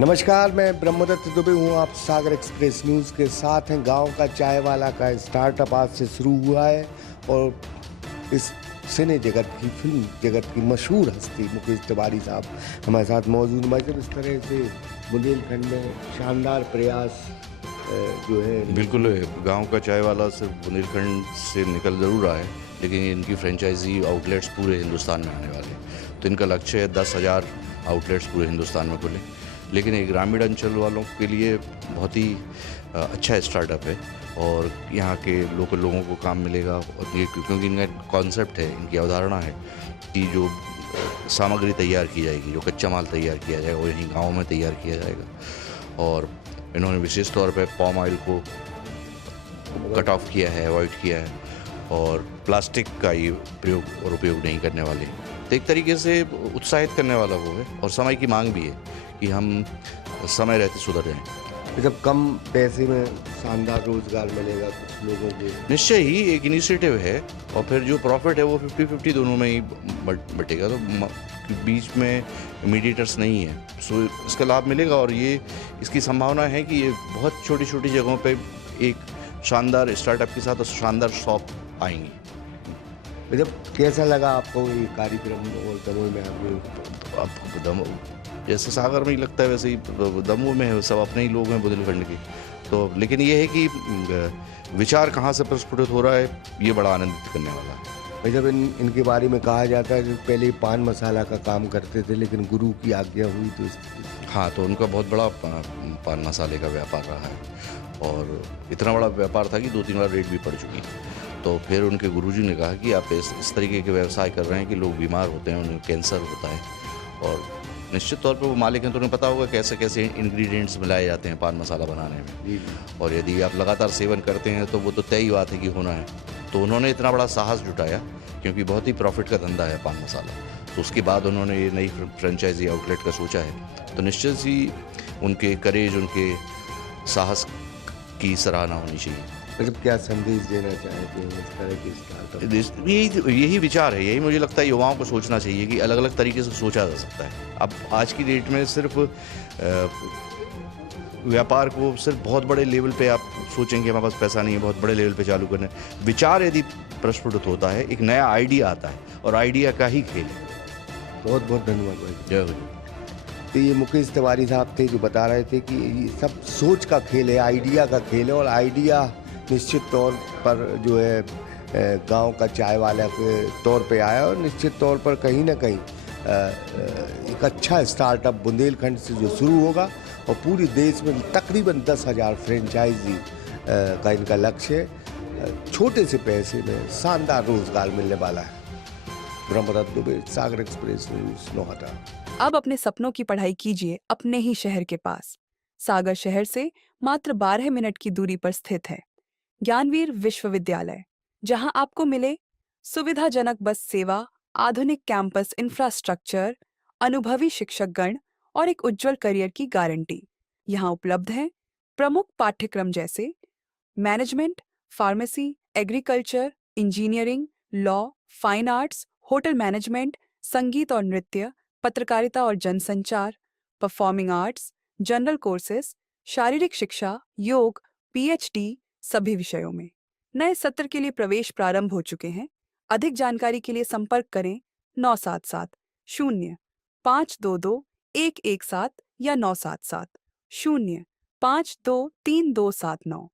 नमस्कार, मैं ब्रह्मदत्त दुबे हूँ। आप सागर एक्सप्रेस न्यूज़ के साथ हैं। गांव का चाय वाला का स्टार्टअप आज से शुरू हुआ है और इस सिने जगत की, फिल्म जगत की मशहूर हस्ती मुकेश तिवारी साहब हमारे साथ मौजूद। मतलब इस तरह से बुंदेलखंड में शानदार प्रयास जो है। बिल्कुल, गाँव का चाय वाला सिर्फ बुंदेलखंड से निकल ज़रूर रहा है, लेकिन इनकी फ्रेंचाइज़ी आउटलेट्स पूरे हिंदुस्तान में आने वाले हैं। तो इनका लक्ष्य है 10,000 आउटलेट्स पूरे हिंदुस्तान में खुलें। लेकिन ये ग्रामीण अंचल वालों के लिए बहुत ही अच्छा स्टार्टअप है और यहाँ के लोकल लोगों को काम मिलेगा। और ये क्योंकि इनका कॉन्सेप्ट है, इनकी अवधारणा है कि जो सामग्री तैयार की जाएगी, जो कच्चा माल तैयार किया जाएगा, वो यहीं गाँव में तैयार किया जाएगा। और इन्होंने विशेष तौर पे पाम ऑयल को कट ऑफ किया है, अवॉइड किया है और प्लास्टिक का ये प्रयोग और उपयोग नहीं करने वाले। तो एक तरीके से उत्साहित करने वाला वो है और समय की मांग भी है कि हम समय रहते सुधर जाएं। जब कम पैसे में शानदार रोजगार मिलेगा कुछ लोगों को। निश्चय ही एक इनिशिएटिव है और फिर जो प्रॉफिट है वो 50-50 दोनों में ही बटेगा। तो बीच में मीडिएटर्स नहीं है, सो इसका लाभ मिलेगा। और ये इसकी संभावना है कि ये बहुत छोटी छोटी जगहों पे एक शानदार स्टार्टअप के साथ शानदार शॉप आएंगी। जब कैसा लगा आपको ये कार्यक्रम और दमोह में अब दमोह जैसे सागर में ही लगता है वैसे ही दमोह में है, सब अपने ही लोग हैं बुंदेलखंड के। तो लेकिन ये है कि विचार कहाँ से प्रस्फुटित हो रहा है, ये बड़ा आनंदित करने वाला है। भाई जब इनके बारे में कहा जाता है कि पहले पान मसाला का काम करते थे, लेकिन गुरु की आज्ञा हुई तो हाँ, तो उनका बहुत बड़ा पान मसाले का व्यापार रहा है और इतना बड़ा व्यापार था कि 2-3 बार रेट भी पड़ चुकी। तो फिर उनके गुरुजी ने कहा कि आप इस तरीके के व्यवसाय कर रहे हैं कि लोग बीमार होते हैं, उन्हें कैंसर होता है और निश्चित तौर पे वो मालिक हैं तो उन्हें पता होगा कैसे कैसे इंग्रेडिएंट्स मिलाए जाते हैं पान मसाला बनाने में। और यदि आप लगातार सेवन करते हैं तो वो तो तय ही बात है कि होना है। तो उन्होंने इतना बड़ा साहस जुटाया क्योंकि बहुत ही प्रॉफिट का धंधा है पान मसाला। तो उसके बाद उन्होंने ये नई फ्रेंचाइजी आउटलेट का सोचा है। तो निश्चित ही उनके करेज, उनके साहस की सराहना होनी चाहिए। मतलब क्या संदेश देना चाहते हैं इस तरह की स्टार्टअप? यही विचार है, यही मुझे लगता है युवाओं को सोचना चाहिए कि अलग अलग तरीके से सोचा जा सकता है। अब आज की डेट में सिर्फ व्यापार को सिर्फ बहुत बड़े लेवल पे आप सोचेंगे हमारे पास पैसा नहीं है बहुत बड़े लेवल पे चालू करना है। विचार यदि प्रस्फुटित होता है, एक नया आइडिया आता है और आइडिया का ही खेल है। बहुत बहुत धन्यवाद भाई। जय गुरु। तो ये मुकेश तिवारी साहब थे जो बता रहे थे कि ये सब सोच का खेल है, आइडिया का खेल है। और आइडिया निश्चित तौर पर जो है गांव का चाय वाला के तौर पे आया और निश्चित तौर पर कहीं ना कहीं एक अच्छा स्टार्टअप बुंदेलखंड से जो शुरू होगा और पूरे देश में तकरीबन 10,000 फ्रेंचाइजी का इनका लक्ष्य है। छोटे से पैसे में शानदार रोजगार मिलने वाला है। ब्रह्मदत्त दुबे, सागर एक्सप्रेस न्यूज़, नौहटा। अब अपने सपनों की पढ़ाई कीजिए अपने ही शहर के पास। सागर शहर से मात्र 12 मिनट की दूरी पर स्थित है ज्ञानवीर विश्वविद्यालय, जहां आपको मिले सुविधाजनक बस सेवा, आधुनिक कैंपस इंफ्रास्ट्रक्चर, अनुभवी शिक्षकगण और एक उज्जवल करियर की गारंटी। यहां उपलब्ध है प्रमुख पाठ्यक्रम जैसे management, pharmacy, agriculture, engineering, law, fine arts, hotel management, संगीत और नृत्य, पत्रकारिता और जनसंचार, परफॉर्मिंग आर्ट्स, जनरल कोर्सेज, शारीरिक शिक्षा, योग, पीएचडी सभी विषयों में। नए सत्र के लिए प्रवेश प्रारंभ हो चुके हैं। अधिक जानकारी के लिए संपर्क करें 977 0 522 117 या 977 0 523 279।